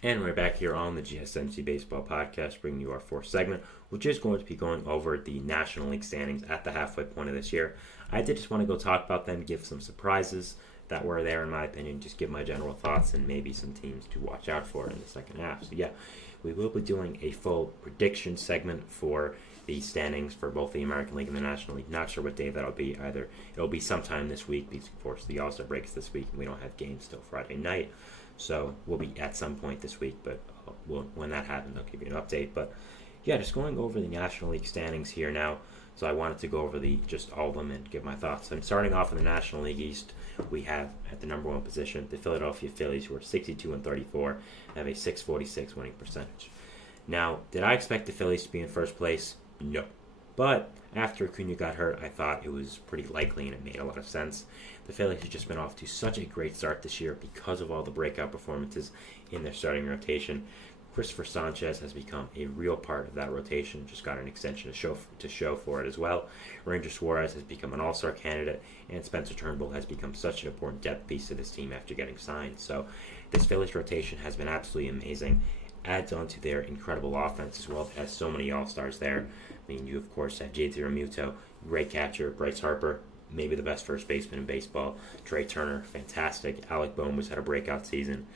And we're back here on the GSMC Baseball Podcast, bringing you our fourth segment, which is going to be going over the National League standings at the halfway point of this year. I did just want to go talk about them, give some surprises that were there, in my opinion, just give my general thoughts and maybe some teams to watch out for in the second half. So, yeah, we will be doing a full prediction segment for the standings for both the American League and the National League. Not sure what day that'll be either. It'll be sometime this week because, of course, the All-Star breaks this week and we don't have games till Friday night. So we'll be at some point this week, but when that happens, I'll give you an update. But yeah, just going over the National League standings here now. So I wanted to go over just all of them and give my thoughts. And starting off in the National League East, we have at the number one position the Philadelphia Phillies, who are 62-34, have a 646 winning percentage. Now, did I expect the Phillies to be in first place? No. But after Acuna got hurt, I thought it was pretty likely and it made a lot of sense. The Phillies have just been off to such a great start this year because of all the breakout performances in their starting rotation. Christopher Sanchez has become a real part of that rotation, just got an extension to show for it as well. Ranger Suarez has become an all-star candidate, and Spencer Turnbull has become such an important depth piece to this team after getting signed. So this Phillies rotation has been absolutely amazing. Adds on to their incredible offense as well as so many all-stars there. I mean, you of course have JT Realmuto, great catcher, Bryce Harper, maybe the best first baseman in baseball, Trey Turner, fantastic, Alec Bohm has had a breakout season.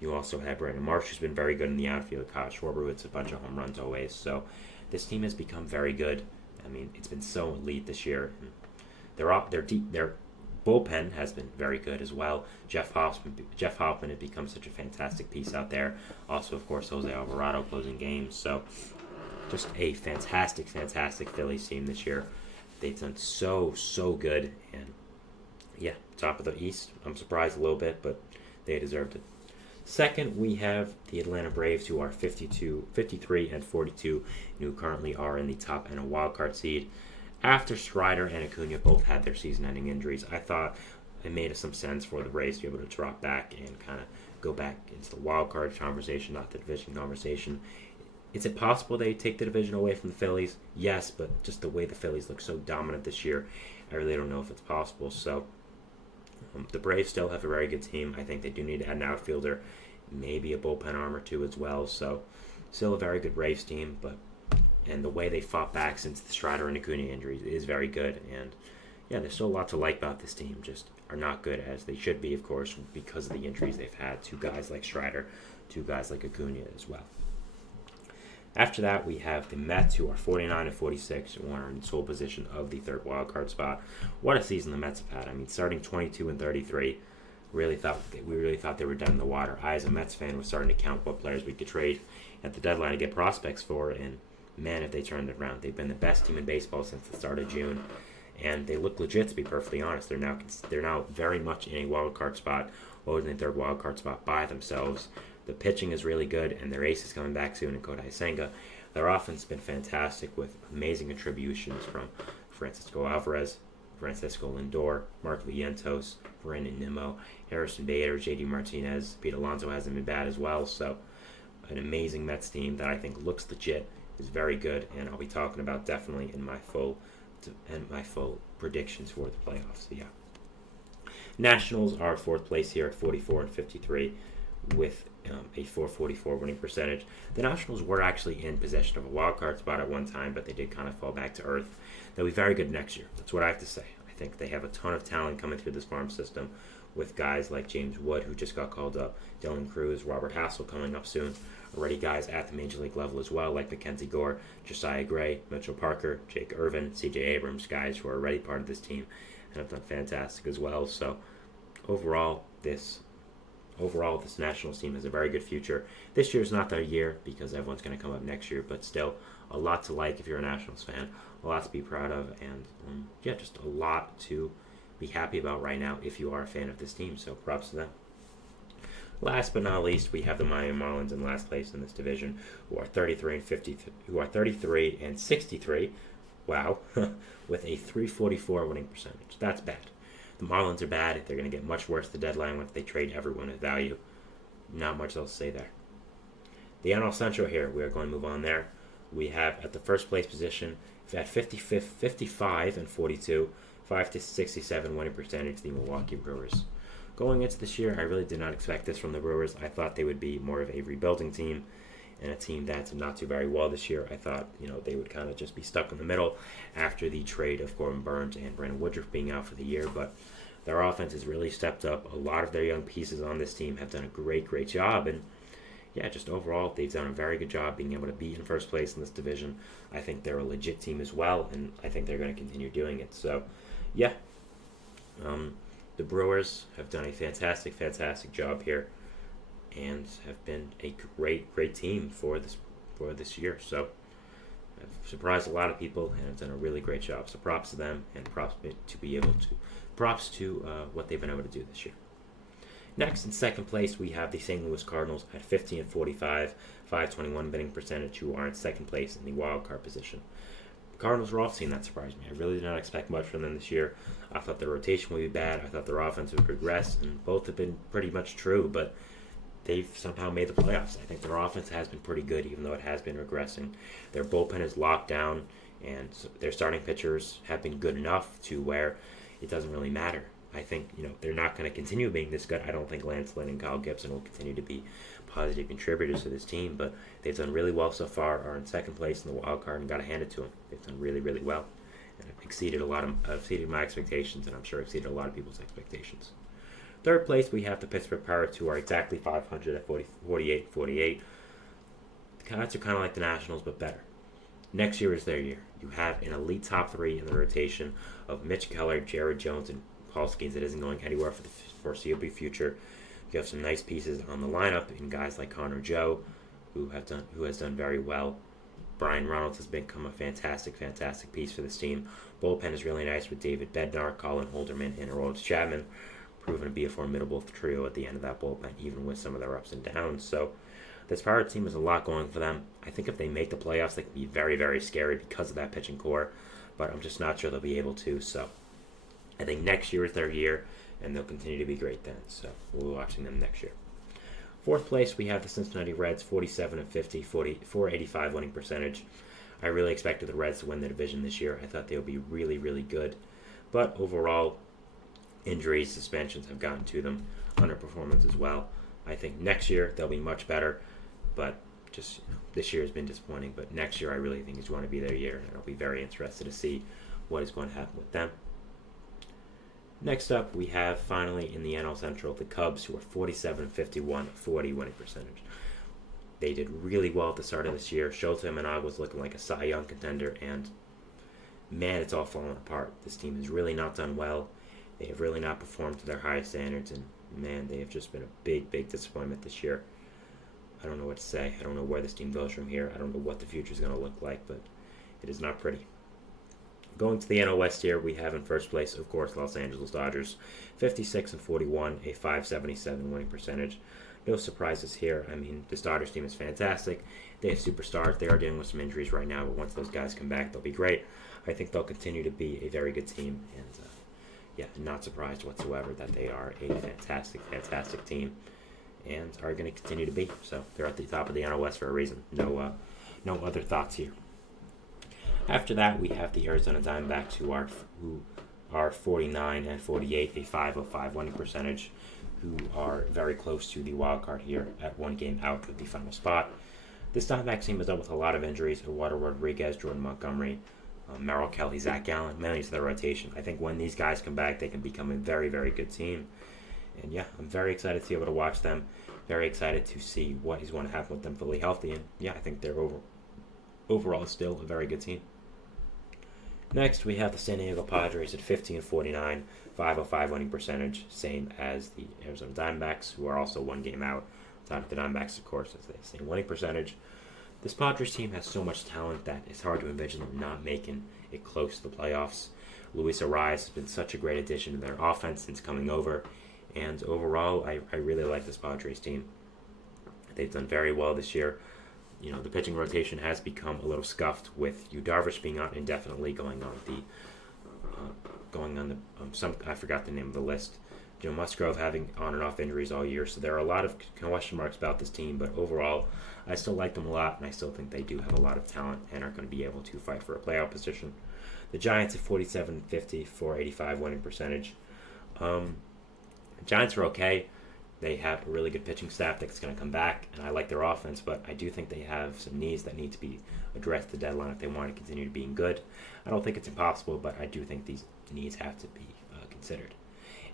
You also have Brandon Marsh, who's been very good in the outfield, Kyle Schwarber with a bunch of home runs always. So this team has become very good. I mean, it's been so elite this year. Their bullpen has been very good as well. Jeff Hoffman has become such a fantastic piece out there. Also, of course, Jose Alvarado closing games. So just a fantastic Phillies team this year. They've done so good. And yeah, top of the East. I'm surprised a little bit, but they deserved it. Second, we have the Atlanta Braves, who are 53-42, and who currently are in the top and a wild card seed. After Strider and Acuna both had their season-ending injuries, I thought it made some sense for the Braves to be able to drop back and kind of go back into the wild card conversation, not the division conversation. Is it possible they take the division away from the Phillies? Yes, but just the way the Phillies look so dominant this year, I really don't know if it's possible. So the Braves still have a very good team. I think they do need to add an outfielder, maybe a bullpen arm or two as well. So still a very good Braves team, and the way they fought back since the Strider and Acuna injuries is very good. And yeah, there's still a lot to like about this team. Just are not good as they should be, of course, because of the injuries they've had to guys like Strider, to guys like Acuna as well. After that, we have the Mets, who are 49-46, and are in sole position of the third wildcard spot. What a season the Mets have had. I mean, starting 22-33, we really thought they were dead in the water. I, as a Mets fan, was starting to count what players we could trade at the deadline to get prospects for, and man, if they turned it around. They've been the best team in baseball since the start of June, and they look legit, to be perfectly honest. They're now very much in a wild card spot, or in the third wild card spot by themselves. The pitching is really good, and their ace is coming back soon in Kodai Senga. Their offense has been fantastic with amazing contributions from Francisco Alvarez, Francisco Lindor, Mark Vientos, Brandon Nimmo, Harrison Bader, J.D. Martinez. Pete Alonso hasn't been bad as well, so an amazing Mets team that I think looks legit, is very good, and I'll be talking about definitely in my full predictions for the playoffs. So yeah, Nationals are fourth place here at 44-53 with a 444 winning percentage. The Nationals were actually in possession of a wild card spot at one time, but they did kind of fall back to earth. They'll be very good next year. That's what I have to say. I think they have a ton of talent coming through this farm system with guys like James Wood, who just got called up, Dylan Cruz, Robert Hassel coming up soon. Already guys at the major league level as well, like Mackenzie Gore, Josiah Gray, Mitchell Parker, Jake Irvin, C.J. Abrams, guys who are already part of this team and have done fantastic as well. So overall, this Nationals team has a very good future. This year's not their year because everyone's going to come up next year, but still a lot to like if you're a Nationals fan, a lot to be proud of, and just a lot to be happy about right now if you are a fan of this team. So props to them. Last but not least, we have the Miami Marlins in last place in this division, who are 33-63. Wow, with a 344 winning percentage. That's bad. The Marlins are bad. They're going to get much worse at the deadline once they trade everyone of value. Not much else to say there. The NL Central here, we are going to move on there. We have at the first place position, at 55-42, 5-67 winning percentage, the Milwaukee Brewers. Going into this year, I really did not expect this from the Brewers. I thought they would be more of a rebuilding team and a team that's not too very well this year. I thought, they would kind of just be stuck in the middle after the trade of Corbin Burns and Brandon Woodruff being out for the year. But their offense has really stepped up. A lot of their young pieces on this team have done a great job. And just overall, they've done a very good job being able to be in first place in this division. I think they're a legit team as well, and I think they're going to continue doing it. So, the Brewers have done a fantastic job here, and have been a great team for this year. So, I've surprised a lot of people, and have done a really great job. So, props to them, and props to what they've been able to do this year. Next, in second place, we have the St. Louis Cardinals at 50-45, 521 winning percentage, who are in second place in the wild card position. The Cardinals were off team that surprised me. I really did not expect much from them this year. I thought their rotation would be bad. I thought their offense would progress, and both have been pretty much true, but they've somehow made the playoffs. I think their offense has been pretty good, even though it has been regressing. Their bullpen is locked down, and their starting pitchers have been good enough to where it doesn't really matter. I think, they're not going to continue being this good. I don't think Lance Lynn and Kyle Gibson will continue to be positive contributors to this team, but they've done really well so far, are in second place in the wild card, and got to hand it to them. They've done really well, and have exceeded my expectations, and I'm sure exceeded a lot of people's expectations. Third place, we have the Pittsburgh Pirates, who are exactly 500 at 48. The Pirates are kind of like the Nationals, but better. Next year is their year. You have an elite top three in the rotation of Mitch Keller, Jared Jones, and Paul Skeens that isn't going anywhere for the foreseeable future. You have some nice pieces on the lineup in guys like Connor Joe, who has done very well. Brian Reynolds has become a fantastic piece for this team. Bullpen is really nice with David Bednar, Colin Holderman, and Aroldis Chapman, proven to be a formidable trio at the end of that bullpen, even with some of their ups and downs. So this Pirates team has a lot going for them. I think if they make the playoffs, they can be very scary because of that pitching core, but I'm just not sure they'll be able to. So I think next year is their year, and they'll continue to be great then. So we'll be watching them next year. Fourth place, we have the Cincinnati Reds, 47-50, 485 winning percentage. I really expected the Reds to win the division this year. I thought they would be really good. But overall, injuries, suspensions have gotten to them, underperformance as well. I think next year they'll be much better, but just this year has been disappointing. But next year I really think is going to be their year, and I'll be very interested to see what is going to happen with them. Next up, we have finally in the NL Central the Cubs, who are 47-51, 40 winning percentage. They did really well at the start of this year. Shota Imanaga was looking like a Cy Young contender, and man, it's all fallen apart. This team has really not done well. They have really not performed to their highest standards, and man, they have just been a big disappointment this year. I don't know what to say. I don't know where this team goes from here. I don't know what the future is going to look like, but it is not pretty. Going to the NL West here, we have in first place, of course, Los Angeles Dodgers, 56-41, a 577 winning percentage. No surprises here. I mean, this Dodgers team is fantastic. They have superstars. They are dealing with some injuries right now, but once those guys come back, they'll be great. I think they'll continue to be a very good team, and not surprised whatsoever that they are a fantastic team, and are going to continue to be. So they're at the top of the NL West for a reason. No other thoughts here. After that, we have the Arizona Diamondbacks, who are 49-48, a 505 winning percentage, who are very close to the wild card here at one game out of the final spot. This Diamondbacks team is dealt with a lot of injuries. Eduardo Rodriguez, Jordan Montgomery, Merrill Kelly, Zach Gallen, mainly to their rotation. I think when these guys come back, they can become a very good team. And I'm very excited to be able to watch them. Very excited to see what is going to happen with them fully healthy. And I think they're overall still a very good team. Next, we have the San Diego Padres at 50-49, 505 winning percentage, same as the Arizona Diamondbacks, who are also one game out. Not the Diamondbacks, of course, as they have the same winning percentage. This Padres team has so much talent that it's hard to envision them not making it close to the playoffs. Luis Arias has been such a great addition to their offense since coming over, and overall, I really like this Padres team. They've done very well this year. The pitching rotation has become a little scuffed with Yu Darvish being out indefinitely, going on the I forgot the name of the list. Joe Musgrove having on and off injuries all year, so there are a lot of question marks about this team. But overall, I still like them a lot, and I still think they do have a lot of talent and are going to be able to fight for a playoff position. The Giants at 47-50, 485 winning percentage. The Giants are okay. They have a really good pitching staff that's going to come back, and I like their offense, but I do think they have some needs that need to be addressed at the deadline if they want to continue being good. I don't think it's impossible, but I do think these needs have to be considered.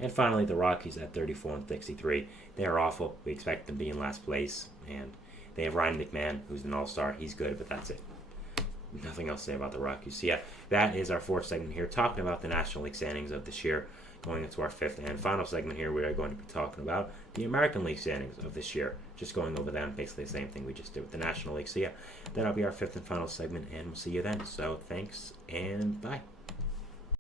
And finally, the Rockies at 34-63. They are awful. We expect them to be in last place, and they have Ryan McMahon, who's an all-star. He's good, but that's it. Nothing else to say about the Rockies. So yeah, that is our fourth segment here, talking about the National League standings of this year. Going into our fifth and final segment here, we are going to be talking about the American League standings of this year. Just going over them, basically the same thing we just did with the National League. So yeah, that'll be our fifth and final segment, and we'll see you then. So thanks, and bye.